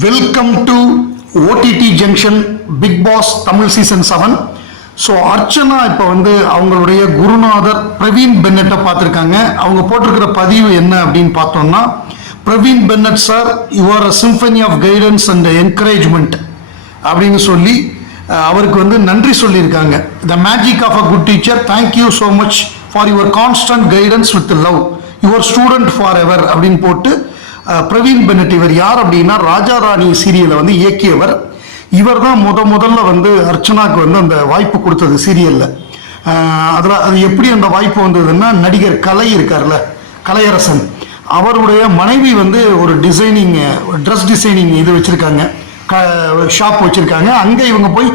Welcome to OTT junction Bigg Boss Tamil season seven so Archana இப்போ வந்து அவங்களுடைய குருநாதர் பிரவீன் பென்னட்டை பார்த்துருக்காங்க. அவங்க போட்டிருக்கிற பதிவு என்ன அப்படின்னு பார்த்தோம்னா Praveen Bennett sir your symphony of guidance and encouragement அப்படின்னு சொல்லி அவருக்கு வந்து நன்றி சொல்லியிருக்காங்க. The magic of a good teacher thank you so much for your constant guidance with love your student forever அப்படின்னு போட்டு பிரவீன் பெனட் இவர் யார் அப்படின்னா ராஜா ராணி சீரியலை வந்து இயக்கியவர். இவர் தான் முத முதல்ல வந்து அர்ச்சனாக்கு வந்து அந்த வாய்ப்பு கொடுத்தது சீரியலில். அதில் அது எப்படி அந்த வாய்ப்பு வந்ததுன்னா நடிகர் கலை இருக்கார்ல கலையரசன். அவருடைய மனைவி வந்து ஒரு டிசைனிங் ட்ரெஸ் டிசைனிங் இது வச்சுருக்காங்க. ஷாப் வச்சுருக்காங்க. அங்கே இவங்க போய்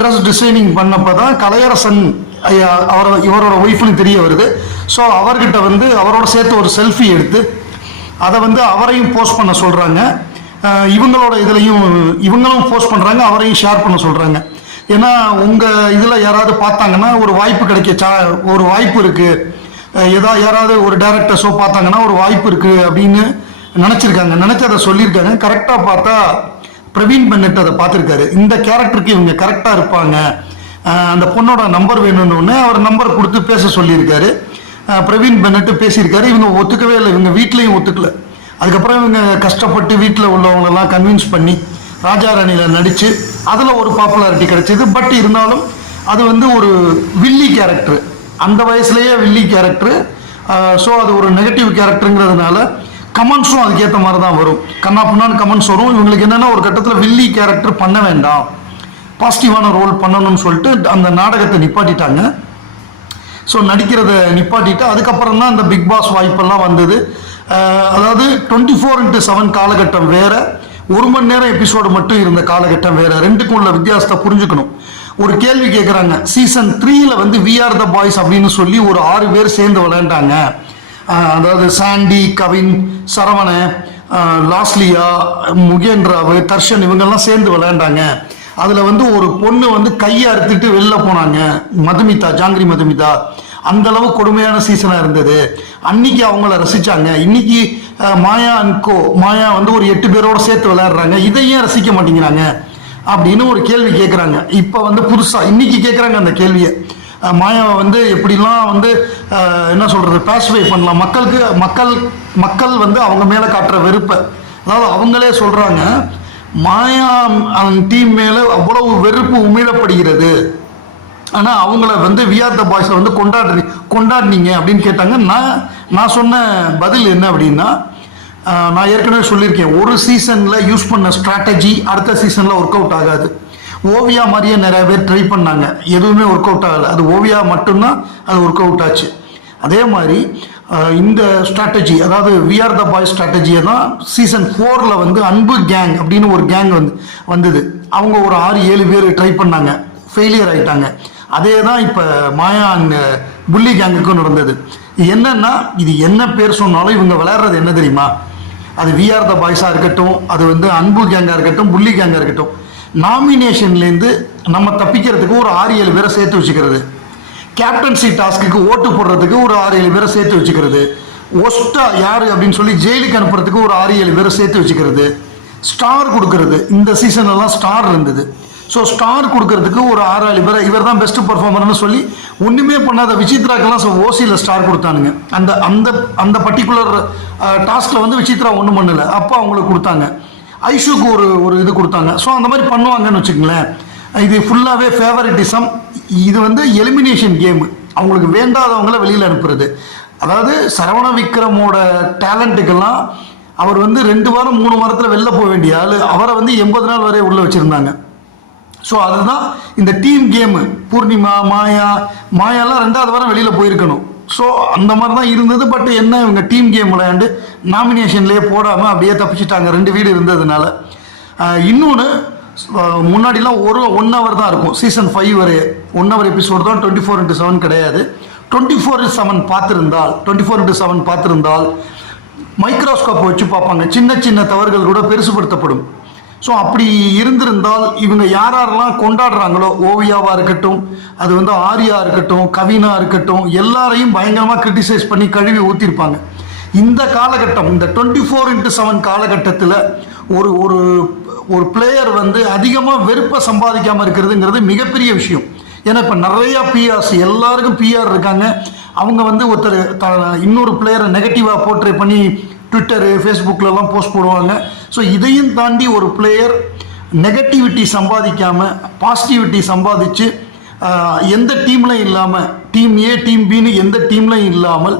ட்ரெஸ் டிசைனிங் பண்ணப்போ தான் கலையரசன் அவரோட இவரோட ஒய்ஃப்னு தெரிய வருது. ஸோ அவர்கிட்ட வந்து அவரோட சேர்த்து ஒரு செல்ஃபி எடுத்து அதை வந்து அவரையும் போஸ்ட் பண்ண சொல்கிறாங்க இவங்களோட இதுலையும் இவங்களும் போஸ்ட் பண்ணுறாங்க அவரையும் ஷேர் பண்ண சொல்கிறாங்க ஏன்னா உங்கள் இதில் யாராவது பார்த்தாங்கன்னா ஒரு வாய்ப்பு கிடைக்க சா ஒரு வாய்ப்பு இருக்குது ஏதா யாராவது ஒரு டேரக்டர்ஸோ பார்த்தாங்கன்னா ஒரு வாய்ப்பு இருக்குது அப்படின்னு நினச்சிருக்காங்க. நினச்சி அதை சொல்லியிருக்காங்க. கரெக்டாக பார்த்தா பிரவீன் பென்னட் அதை பார்த்துருக்காரு. இந்த கேரக்டருக்கு இவங்க கரெக்டாக இருப்பாங்க. அந்த பொண்ணோட நம்பர் வேணும்னு ஒன்று அவர் நம்பர் கொடுத்து பேச சொல்லியிருக்காரு. பிரவீன் பென்னட்டு பேசியிருக்காரு. இவங்க ஒத்துக்கவே இல்லை. இவங்க வீட்லேயும் ஒத்துக்கல. அதுக்கப்புறம் இவங்க கஷ்டப்பட்டு வீட்டில் உள்ளவங்களெல்லாம் கன்வின்ஸ் பண்ணி ராஜா ராணியில் நடித்து அதில் ஒரு பாப்புலாரிட்டி கிடைச்சிது. பட் இருந்தாலும் அது வந்து ஒரு வில்லி கேரக்டர் அந்த வயசுலேயே வில்லி கேரக்டர் ஸோ அது ஒரு நெகட்டிவ் கேரக்டருங்கிறதுனால கமெண்ட்ஸும் அதுக்கேற்ற மாதிரி தான் வரும். கண்ணா கமெண்ட்ஸ் வரும். இவங்களுக்கு என்னென்னா ஒரு கட்டத்தில் வில்லி கேரக்டர் பண்ண வேண்டாம். பாசிட்டிவான ரோல் பண்ணணும்னு சொல்லிட்டு அந்த நாடகத்தை நிப்பாட்டிட்டாங்க. ஸோ நடிக்கிறத நிப்பாட்டிட்டு அதுக்கப்புறம் தான் இந்த பிக் பாஸ் வாய்ப்பெல்லாம் வந்தது. அதாவது டுவெண்ட்டி ஃபோர் இன்ட்டு செவன் காலகட்டம் வேற ஒரு மணி நேரம் எபிசோடு மட்டும் இருந்த காலகட்டம் வேற. ரெண்டுக்கும் உள்ள வித்தியாசத்தை புரிஞ்சுக்கணும். ஒரு கேள்வி கேட்குறாங்க சீசன் த்ரீல வந்து வி ஆர் த பாய்ஸ் அப்படின்னு சொல்லி ஒரு ஆறு பேர் சேர்ந்து விளையாண்டாங்க. அதாவது சாண்டி கவின் சரவண லாஸ்லியா முகேந்திராவு தர்ஷன் இவங்கெல்லாம் சேர்ந்து விளையாண்டாங்க. அதில் வந்து ஒரு பொண்ணு வந்து கையை அறுத்துட்டு வெளில போனாங்க. மதுமிதா ஜாங்கிரி மதுமிதா. அந்த அளவு கொடுமையான சீசனாக இருந்தது. அன்னைக்கு அவங்கள ரசித்தாங்க இன்னைக்கு மாயா அன்கோ மாயா வந்து ஒரு எட்டு பேரோட சேர்த்து விளையாடுறாங்க. இதை ஏன் ரசிக்க மாட்டேங்கிறாங்க? அப்படின்னு ஒரு கேள்வி கேட்குறாங்க இப்போ வந்து புதுசாக இன்னைக்கு கேட்குறாங்க அந்த கேள்வியை. மாயாவை வந்து எப்படிலாம் வந்து என்ன சொல்கிறது பேசிஃபை பண்ணலாம். மக்களுக்கு மக்கள் மக்கள் வந்து அவங்க மேலே காட்டுற வெறுப்பை. அதாவது அவங்களே சொல்கிறாங்க மாயா டீம் மேலே அவ்வளவு வெறுப்பு உமிழப்படுகிறது. ஆனால் அவங்கள வந்து விஆர் த வந்து கொண்டாடு கொண்டாடினீங்க அப்படின்னு கேட்டாங்க. நான் நான் சொன்ன பதில் என்ன அப்படின்னா நான் ஏற்கனவே சொல்லியிருக்கேன். ஒரு சீசனில் யூஸ் பண்ண ஸ்ட்ராட்டஜி அடுத்த சீசனில் ஒர்க் அவுட் ஆகாது. ஓவியா மாதிரியே நிறைய பேர் ட்ரை பண்ணாங்க. எதுவுமே ஒர்க் அவுட் ஆகலை. அது ஓவியா மட்டும்தான் அது ஒர்க் அவுட் ஆச்சு. அதே மாதிரி இந்த ஸ்ட்ராட்டஜி அதாவது விஆர் த பாய் ஸ்ட்ராட்டஜியை தான் சீசன் ஃபோரில் வந்து அன்பு கேங் அப்படின்னு ஒரு கேங் வந்து வந்தது. அவங்க ஒரு ஆறு ஏழு பேர் ட்ரை பண்ணாங்க. ஃபெயிலியர் ஆகிட்டாங்க அதே தான் இப்போ மாயா அங்கே புள்ளி கேங்குக்கும் நடந்தது. என்னன்னா இது என்ன பேர் சொன்னாலும் இவங்க விளையாடுறது என்ன தெரியுமா? அது விஆர் த பாய்ஸாக இருக்கட்டும் அது வந்து அன்பு கேங்காக இருக்கட்டும் புள்ளி கேங்காக இருக்கட்டும். நாமினேஷன்லேருந்து நம்ம தப்பிக்கிறதுக்கு ஒரு ஆறு ஏழு பேரை சேர்த்து வச்சுக்கிறது. கேப்டன்சி டாஸ்க்குக்கு ஓட்டு போடுறதுக்கு ஒரு ஆறு ஏழு பேரை சேர்த்து வச்சுக்கிறது. ஒஸ்டா யார் அப்படின்னு சொல்லி ஜெயிலுக்கு அனுப்புறதுக்கு ஒரு ஆறு ஏழு பேரை சேர்த்து வச்சுக்கிறது. ஸ்டார் கொடுக்கறது. இந்த சீசன்லாம் ஸ்டார் இருந்தது. ஸோ ஸ்டார் கொடுக்கறதுக்கு ஒரு ஆறு ஏழு பேரை இவர் தான் பெஸ்ட் பர்ஃபார்மர்னு சொல்லி ஒன்றுமே பண்ணாத விசித்ராக்கெல்லாம் ஓசியில் ஸ்டார் கொடுத்தானுங்க. அந்த அந்த அந்த பர்டிகுலர் டாஸ்கில் வந்து விசித்ரா ஒன்றும் பண்ணலை. அப்போ அவங்களுக்கு கொடுத்தாங்க. ஐஷுக்கு ஒரு ஒரு இது கொடுத்தாங்க. ஸோ அந்த மாதிரி பண்ணுவாங்கன்னு வச்சுக்கங்களேன். இது ஃபுல்லாகவே ஃபேவரட்டிசம் இது வந்து எலிமினேஷன் கேமு அவங்களுக்கு வேண்டாதவங்கள வெளியில் அனுப்புறது. அதாவது சரவண விக்ரமோட டேலண்ட்டுக்கெல்லாம் அவர் வந்து ரெண்டு வாரம் மூணு வாரத்தில் வெளில போக வேண்டிய ஆள். அவரை வந்து எண்பது நாள் வரை உள்ளே வச்சுருந்தாங்க. ஸோ அதுதான் இந்த டீம் கேமு பூர்ணிமா மாயா மாயாலாம் ரெண்டாவது வாரம் வெளியில் போயிருக்கணும். ஸோ அந்த மாதிரி தான் இருந்தது. பட் என்ன இவங்க டீம் கேம் விளையாண்டு நாமினேஷன்லேயே போடாமல் அப்படியே தப்பிச்சிட்டாங்க. ரெண்டு வீடு இருந்ததுனால. இன்னொன்று முன்னாடிலாம் ஒரு ஒன் ஹவர் தான் இருக்கும். சீசன் ஃபைவ் வரை. ஒன் ஹவர் எபிசோடு தான் டுவெண்ட்டி ஃபோர் இன்ட்டு செவன் கிடையாது. டுவெண்ட்டி ஃபோர் செவன் பார்த்துருந்தால் டுவெண்ட்டி ஃபோர் இன்ட்டு செவன் பார்த்துருந்தால் மைக்ரோஸ்கோப் வச்சு பார்ப்பாங்க. சின்ன சின்ன தவறுகள் கூட பெருசுபடுத்தப்படும். ஸோ அப்படி இருந்திருந்தால் இவங்க யார் யாரெல்லாம் கொண்டாடுறாங்களோ ஓவியாவாக இருக்கட்டும் அது வந்து ஆரியா இருக்கட்டும் கவினா இருக்கட்டும் எல்லாரையும் பயங்கரமாக கிரிட்டிசைஸ் பண்ணி கழுவி ஊற்றிருப்பாங்க இந்த காலகட்டம் இந்த டுவெண்ட்டி ஃபோர் இன்ட்டு செவன் காலகட்டத்தில் ஒரு ஒரு ஒரு பிளேயர் வந்து அதிகமாக வெறுப்பை சம்பாதிக்காமல் இருக்கிறதுங்கிறது மிகப்பெரிய விஷயம். ஏன்னா இப்போ நிறையா பிஆர்ஸ் எல்லாருக்கும் பிஆர் இருக்காங்க. அவங்க வந்து ஒருத்தர் த இன்னொரு பிளேயரை நெகட்டிவாக போர்ட்ரே பண்ணி ட்விட்டரு ஃபேஸ்புக்கிலலாம் போஸ்ட் போடுவாங்க. ஸோ இதையும் தாண்டி ஒரு பிளேயர் நெகட்டிவிட்டி சம்பாதிக்காமல் பாசிட்டிவிட்டி சம்பாதிச்சு எந்த டீம்லையும் இல்லாமல் டீம் ஏ டீம் பின்னு எந்த டீம்லையும் இல்லாமல்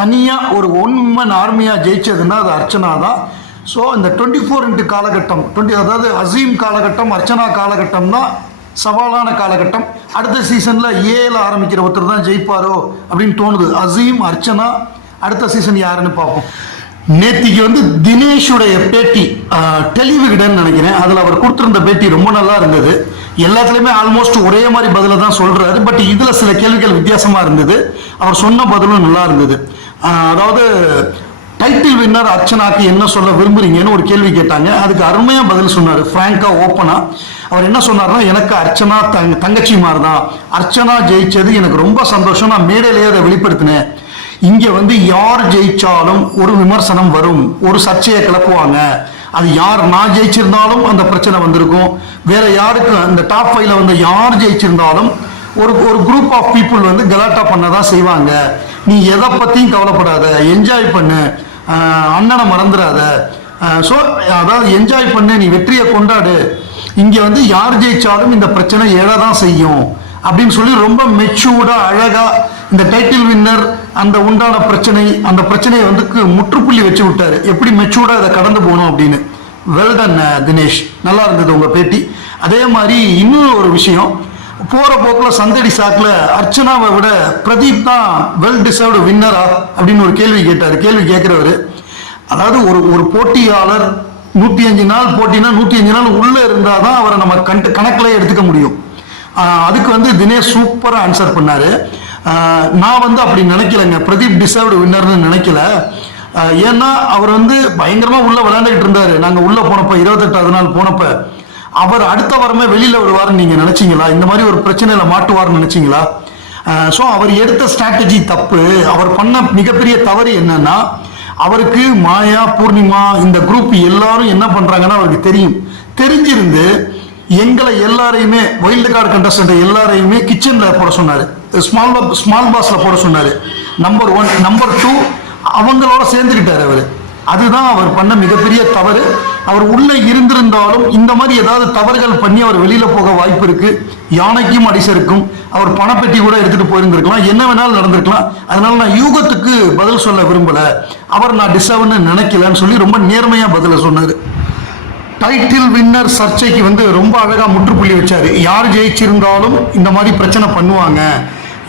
தனியாக ஒரு ஒன் உமன் ஆர்மியாக ஜெயிச்சதுன்னா அது அர்ச்சனா தான். ஸோ இந்த டுவெண்ட்டி ஃபோர் இன்ட்டு காலகட்டம் டுவெண்ட்டி அதாவது அசீம் காலகட்டம் அர்ச்சனா காலகட்டம் தான் சவாலான காலகட்டம். அடுத்த சீசனில் ஏல ஆரம்பிக்கிற ஒருத்தர் தான் ஜெயிப்பாரோ அப்படின்னு தோணுது. அசீம் அர்ச்சனா அடுத்த சீசன் யாருன்னு பார்ப்போம். நேத்திக்கு வந்து தினேஷுடைய பேட்டி டெலிவிகடன் நினைக்கிறேன். அதில் அவர் கொடுத்துருந்த பேட்டி ரொம்ப நல்லா இருந்தது. எல்லாத்துலேயுமே ஆல்மோஸ்ட் ஒரே மாதிரி பதிலை தான் சொல்கிறாரு பட் இதில் சில கேள்விகள் வித்தியாசமாக இருந்தது. அவர் சொன்ன பதிலும் நல்லா இருந்தது. அதாவது டைட்டில் வின்னர் அர்ச்சனாக்கு என்ன சொல்ல விரும்புறீங்கன்னு ஒரு கேள்வி கேட்டாங்க. அதுக்கு அருமையாக பதில் சொன்னார். ஃப்ராங்காக ஓப்பனாக அவர் என்ன சொன்னார்னா எனக்கு அர்ச்சனா தங் தங்கச்சி மாதிரி தான் அர்ச்சனா ஜெயிச்சது எனக்கு ரொம்ப சந்தோஷம். நான் மேடையிலேயே அதை வெளிப்படுத்தினேன். இங்கே வந்து யார் ஜெயிச்சாலும் ஒரு விமர்சனம் வரும். ஒரு சர்ச்சையை கிளப்புவாங்க. அது யார் நான் ஜெயிச்சிருந்தாலும் அந்த பிரச்சனை வந்திருக்கும். வேற யாருக்கு அந்த டாப் ஃபைவ்ல வந்து யார் ஜெயிச்சிருந்தாலும் ஒரு ஒரு குரூப் ஆஃப் பீப்புள் வந்து கலாட்டா பண்ண தான் செய்வாங்க. நீ எதை பத்தியும் கவலைப்படாத. என்ஜாய் பண்ணு. அண்ணனை மறந்துடாத ஸோ அதாவது என்ஜாய் பண்ண நீ வெற்றியை கொண்டாடு. இங்கே வந்து யார் ஜெயிச்சாலும் இந்த பிரச்சனை எழதான் செய்யும். அப்படின்னு சொல்லி ரொம்ப மெச்சூர்டாக அழகாக இந்த டைட்டில் வின்னர் அந்த உண்டான பிரச்சனை அந்த பிரச்சனையை வந்து முற்றுப்புள்ளி வச்சு விட்டாரு. எப்படி மெச்சூர்டாக இதை கடந்து போகணும் அப்படின்னு. Well done Dinesh. நல்லா இருந்தது உங்கள் பேட்டி. அதே மாதிரி இன்னொரு ஒரு விஷயம். போற போக்குல சந்தடி சாக்குல அர்ச்சனாவை விட பிரதீப் தான் வெல் டிசர்வ்டு வின்னரா அப்படின்னு ஒரு கேள்வி கேட்டார். கேள்வி கேட்கிறவரு அதாவது ஒரு ஒரு போட்டியாளர் நூற்றி அஞ்சு நாள் போட்டினா நூற்றி அஞ்சு நாள் உள்ளே இருந்தால் தான் அவரை நம்ம கண்டு கணக்கில் எடுத்துக்க முடியும். அதுக்கு வந்து தினேஷ் சூப்பராக ஆன்சர் பண்ணார். நான் வந்து அப்படி நினைக்கலைங்க. பிரதீப் டிசர்வ்டு வின்னர்னு நினைக்கல. ஏன்னா அவர் வந்து பயங்கரமாக உள்ளே விளையாண்டுக்கிட்டு இருந்தார். நாங்கள் உள்ளே போனப்போ இருபத்தெட்டாவது நாள் போனப்போ அவர் அடுத்த வாரமே வெளியில் வருவார்னு நீங்கள் நினைச்சீங்களா? இந்த மாதிரி ஒரு பிரச்சனையில மாட்டுவார்னு நினைச்சீங்களா? ஸோ அவர் எடுத்த ஸ்ட்ராட்டஜி தப்பு. அவர் பண்ண மிகப்பெரிய தவறு என்னன்னா அவருக்கு மாயா பூர்ணிமா இந்த குரூப் எல்லாரும் என்ன பண்ணுறாங்கன்னா அவருக்கு தெரியும். தெரிஞ்சிருந்து எங்களை எல்லாரையுமே வைல்டு கார்டு கண்டஸ்டன்ட் எல்லாரையுமே கிச்சன்ல போட சொன்னாரு. ஸ்மால் ஸ்மால் பாஸ்ல போட சொன்னாரு. நம்பர் ஒன் நம்பர் டூ அவங்களோட சேர்ந்துக்கிட்டாரு அவர். அதுதான் அவர் பண்ண மிகப்பெரிய தவறு. அவர் உள்ளே இருந்திருந்தாலும் இந்த மாதிரி ஏதாவது தவறுகள் பண்ணி அவர் வெளியில போக வாய்ப்பு இருக்கு. யானைக்கும் அடிசருக்கும் அவர் பணப்பெட்டி கூட எடுத்துட்டு போயிருந்திருக்கலாம். என்ன வேணாலும் நடந்திருக்கலாம். அதனால நான் யூகத்துக்கு பதில் சொல்ல விரும்பல. அவர் நான் டிசர்வ்னு நினைக்கலன்னு சொல்லி ரொம்ப நேர்மையா பதில சொன்னாரு. டைட்டில் வின்னர் சர்ச்சைக்கு வந்து ரொம்ப அழகா முற்றுப்புள்ளி வச்சாரு. யார் ஜெயிச்சிருந்தாலும் இந்த மாதிரி பிரச்சனை பண்ணுவாங்க.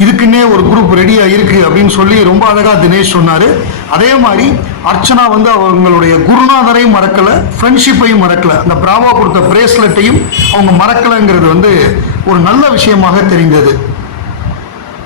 இதுக்குன்னே ஒரு குரூப் ரெடியா இருக்கு அப்படின்னு சொல்லி ரொம்ப அழகா தினேஷ் சொன்னாரு. அதே மாதிரி அர்ச்சனா வந்து அவங்களுடைய குருநாதரையும் மறக்கல ஃப்ரெண்ட்ஷிப்பையும் மறக்கல. அந்த பிராவா கொடுத்த பிரேஸ்லெட்டையும் அவங்க மறக்கலைங்கிறது வந்து ஒரு நல்ல விஷயமாக தெரிந்தது.